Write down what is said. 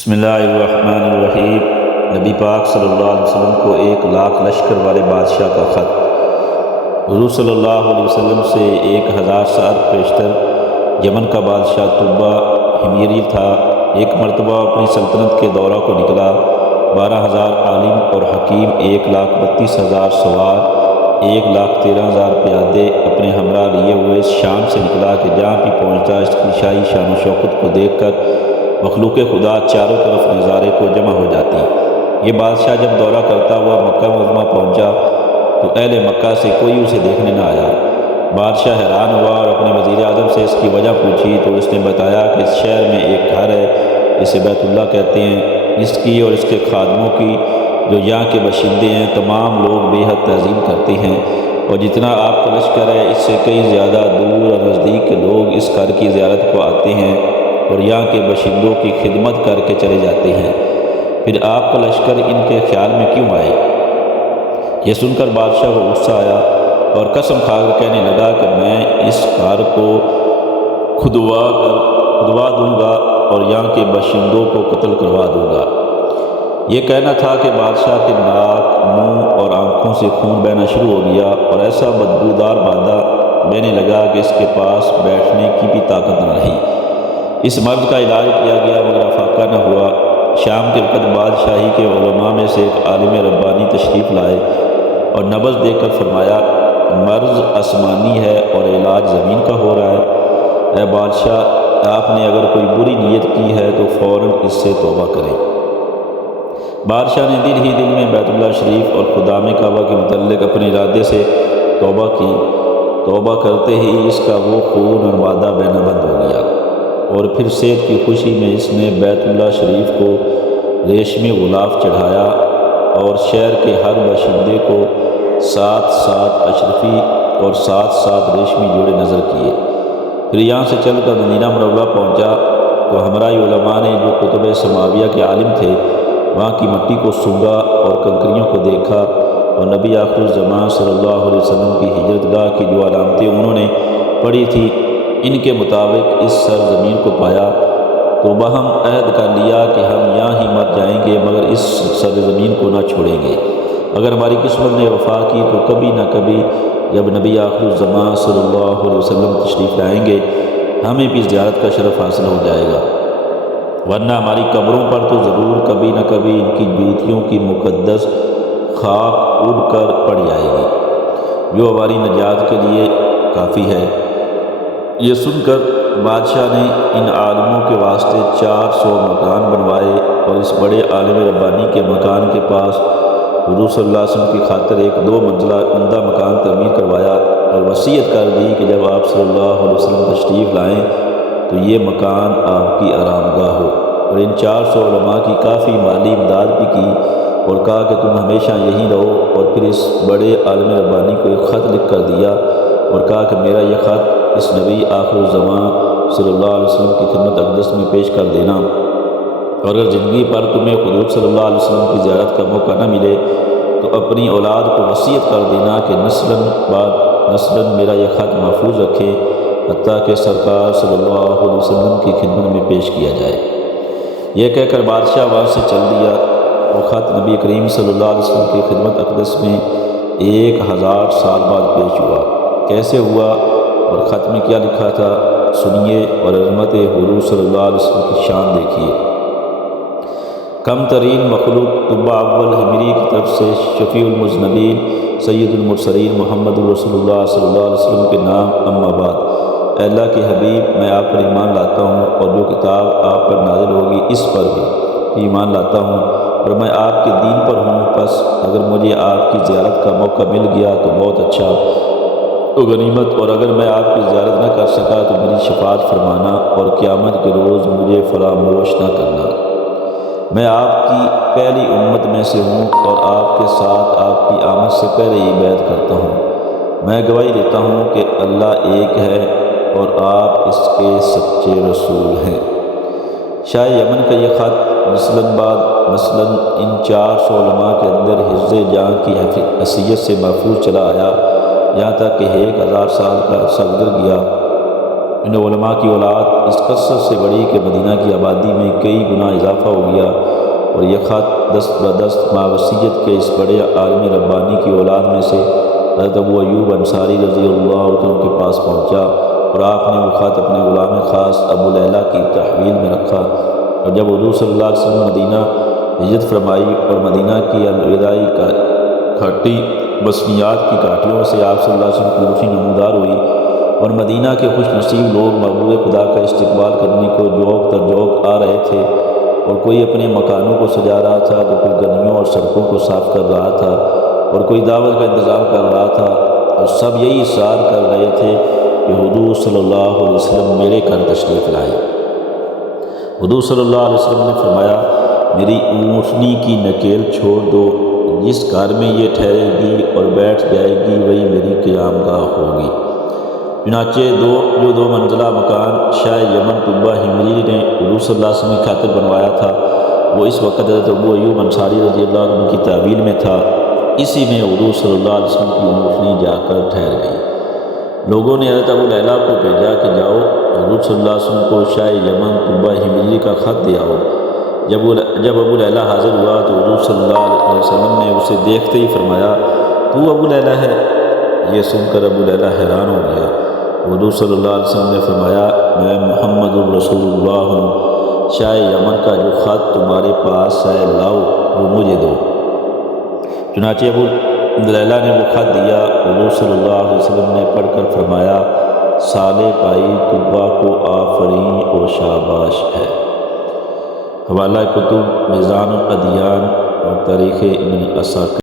بسم اللہ الرحمن الرحیم۔ نبی پاک صلی اللہ علیہ وسلم کو 1,00,000 لشکر والے بادشاہ کا خط۔ حضور صلی اللہ علیہ وسلم سے 1000 سال پیشتر یمن کا بادشاہ طبہ حمیری تھا۔ ایک مرتبہ اپنی سلطنت کے دورہ کو نکلا۔ 12,000 عالم اور حکیم، 1,32,000 سوار، 1,13,000 پیادے اپنے ہمراہ لیے ہوئے شام سے نکلا کہ جہاں بھی پہنچتا اس کی شاہی شان و شوکت کو دیکھ کر مخلوق خدا چاروں طرف نظارے کو جمع ہو جاتی۔ یہ بادشاہ جب دورہ کرتا ہوا مکہ معظمہ پہنچا تو اہل مکہ سے کوئی اسے دیکھنے نہ آیا۔ بادشاہ حیران ہوا اور اپنے وزیر اعظم سے اس کی وجہ پوچھی تو اس نے بتایا کہ اس شہر میں ایک گھر ہے، اسے بیت اللہ کہتے ہیں۔ اس کی اور اس کے خادموں کی جو یہاں کے باشندے ہیں تمام لوگ بے حد تعظیم کرتے ہیں، اور جتنا آپ کا لشکر ہے اس سے کئی زیادہ دور اور نزدیک کے لوگ اس گھر کی زیارت کو آتے ہیں اور یہاں کے باشندوں کی خدمت کر کے چلے جاتے ہیں۔ پھر آپ کا لشکر ان کے خیال میں کیوں آئے؟ یہ سن کر بادشاہ کو غصہ آیا اور قسم کھا کر کہنے لگا کہ میں اس گھر کو کھدوا دوں گا اور یہاں کے باشندوں کو قتل کروا دوں گا۔ یہ کہنا تھا کہ بادشاہ کے ناک، منہ اور آنکھوں سے خون بہنا شروع ہو گیا اور ایسا بدبودار بادہ بہنے لگا کہ اس کے پاس بیٹھنے کی بھی طاقت نہ رہی۔ اس مرض کا علاج کیا گیا مگر افاقہ نہ ہوا۔ شام کے وقت بادشاہی کے علماء میں سے ایک عالم ربانی تشریف لائے اور نبض دے کر فرمایا، مرض آسمانی ہے اور علاج زمین کا ہو رہا ہے۔ اے بادشاہ، آپ نے اگر کوئی بری نیت کی ہے تو فوراً اس سے توبہ کریں۔ بادشاہ نے دل ہی دل میں بیت اللہ شریف اور خدام کعبہ کے متعلق اپنے ارادے سے توبہ کی۔ توبہ کرتے ہی اس کا وہ خون اور مادہ بہنا بند ہو گیا، اور پھر صحت کی خوشی میں اس نے بیت اللہ شریف کو ریشمی غلاف چڑھایا اور شہر کے ہر باشندے کو 7 اشرفی اور 7 ریشمی جوڑے نظر کیے۔ پھر یہاں سے چل کر مدینہ منورہ پہنچا تو ہمراہ علماء نے جو کتب سماویہ کے عالم تھے وہاں کی مٹی کو سونگھا اور کنکریوں کو دیکھا، اور نبی آخر الزمان صلی اللہ علیہ وسلم کی ہجرت گاہ کی جو علامتیں انہوں نے پڑھی تھی ان کے مطابق اس سرزمین کو پایا، تو بہم عہد کر لیا کہ ہم یہاں ہی مر جائیں گے مگر اس سرزمین کو نہ چھوڑیں گے۔ اگر ہماری قسمت نے وفا کی تو کبھی نہ کبھی جب نبی آخر الزمان صلی اللہ علیہ وسلم تشریف لائیں گے ہمیں بھی زیارت کا شرف حاصل ہو جائے گا، ورنہ ہماری قبروں پر تو ضرور کبھی نہ کبھی ان کی جوتیوں کی مقدس خاک اڑ کر پڑ جائے گی، جو ہماری نجات کے لیے کافی ہے۔ یہ سن کر بادشاہ نے ان عالموں کے واسطے 400 مکان بنوائے اور اس بڑے عالم ربانی کے مکان کے پاس حضور صلی اللہ علیہ وسلم کی خاطر ایک 2 منزلہ عمدہ مکان تعمیر کروایا اور وصیت کر دی کہ جب آپ صلی اللہ علیہ وسلم تشریف لائیں تو یہ مکان آپ کی آرام گاہ ہو، اور ان 400 علماء کی کافی مالی امداد بھی کی اور کہا کہ تم ہمیشہ یہیں رہو، اور پھر اس بڑے عالم ربانی کو ایک خط لکھ کر دیا اور کہا کہ میرا یہ خط اس نبی آخر الزمان صلی اللہ علیہ وسلم کی خدمت اقدس میں پیش کر دینا، اور اگر زندگی پر تمہیں حضور صلی اللہ علیہ وسلم کی زیارت کا موقع نہ ملے تو اپنی اولاد کو وصیت کر دینا کہ نسلاً بعد نسلاً میرا یہ خط محفوظ رکھے حتیٰ کہ سرکار صلی اللہ علیہ وسلم کی خدمت میں پیش کیا جائے۔ یہ کہہ کر بادشاہ وہاں سے چل دیا۔ وہ خط نبی کریم صلی اللہ علیہ وسلم کی خدمت اقدس میں 1000 سال بعد پیش ہوا۔ کیسے ہوا اور خط میں کیا لکھا تھا سنیے، اور عظمت حضور صلی اللہ علیہ وسلم کی شان دیکھیے۔ کم ترین مخلوق طبہ اول حمیری کی طرف سے شفیع المذنبین سید المرسلین محمد رسول اللہ صلی اللہ علیہ وسلم کے نام، اما بعد۔ اے اللہ کے حبیب، میں آپ پر ایمان لاتا ہوں اور جو کتاب آپ پر نازل ہوگی اس پر بھی ایمان لاتا ہوں، اور میں آپ کے دین پر ہوں، پس اگر مجھے آپ کی زیارت کا موقع مل گیا تو بہت اچھا تو غنیمت، اور اگر میں آپ کی زیارت نہ کر سکا تو میری شفاعت فرمانا اور قیامت کے روز مجھے فراموش نہ کرنا۔ میں آپ کی پہلی امت میں سے ہوں اور آپ کے ساتھ آپ کی آمد سے پہلے ہی بیعت کرتا ہوں۔ میں گواہی دیتا ہوں کہ اللہ ایک ہے اور آپ اس کے سچے رسول ہیں۔ شاہ یمن کا یہ خط مثلاً ان 400 علماء کے اندر حفظ جاں کی حیثیت سے محفوظ چلا آیا، یہاں تک کہ 1000 سال کا عرصہ گزر گیا ان علماء کی اولاد اس کثرت سے بڑھی کہ مدینہ کی آبادی میں کئی گنا اضافہ ہو گیا، اور یہ خط دست بدست وصیت کے اس بڑے عالم ربانی کی اولاد میں سے حضرت ابو ایوب انصاری رضی اللہ عنہ کے پاس پہنچا، اور آپ نے وہ خط اپنے غلام خاص ابو لیلہ کی تحویل میں رکھا۔ اور جب حضور صلی اللہ علیہ وسلم مدینہ ہجرت فرمائی اور مدینہ کی الوداعی کھٹی بسنیات کی کاٹیوں سے آپ صلی اللہ علیہ وسلم کی روشنی نمودار ہوئی، اور مدینہ کے خوش نصیب لوگ محبوب خدا کا استقبال کرنے کو جوق در جوق آ رہے تھے، اور کوئی اپنے مکانوں کو سجا رہا تھا، تو کوئی گلیوں اور سڑکوں کو صاف کر رہا تھا، اور کوئی دعوت کا انتظام کر رہا تھا، اور سب یہی اصرار کر رہے تھے کہ حضور صلی اللہ علیہ وسلم میرے گھر تشریف لائے۔ حضور صلی اللہ علیہ وسلم نے فرمایا، میری اونٹنی کی نکیل چھوڑ دو، جس گھر میں یہ ٹھہرے گی اور بیٹھ جائے گی وہی میری قیام گاہ ہوگی۔ چنانچہ جو دو منزلہ مکان شاہ یمن طبہ ہمری نے حضور صلی اللہ علیہ وسلم کی خاطر بنوایا تھا، وہ اس وقت حضرت ابو ایوب انصاری رضی اللہ عنہ کی تعویل میں تھا، اسی میں حضور صلی اللہ علیہ وسلم کی اونٹنی جا کر ٹھہر گئی۔ لوگوں نے حضرت ابو لیلہ کو بھیجا کہ جاؤ حضور صلی اللہ علیہ وسلم کو شاہ یمن طبہ ہمری کا خط دے آؤ۔ جب ابو لیلہ حاضر ہوا تو حضور صلی اللہ علیہ وسلم نے اسے دیکھتے ہی فرمایا، تو ابو لیلہ ہے؟ یہ سن کر ابو لیلہ حیران ہو گیا۔ حضور صلی اللہ علیہ وسلم نے فرمایا، میں محمد الرسول اللہ ہوں، شاہ یمن کا جو خط تمہارے پاس ہے لاؤ وہ مجھے دو۔ چنانچہ ابو لیلہ نے وہ خط دیا۔ حضور صلی اللہ علیہ وسلم نے پڑھ کر فرمایا، صالح بھائی طبہ کو آفرین و شاباش ہے۔ حوالہ کتب میزان الادیان اور تاریخ ابن عساکر۔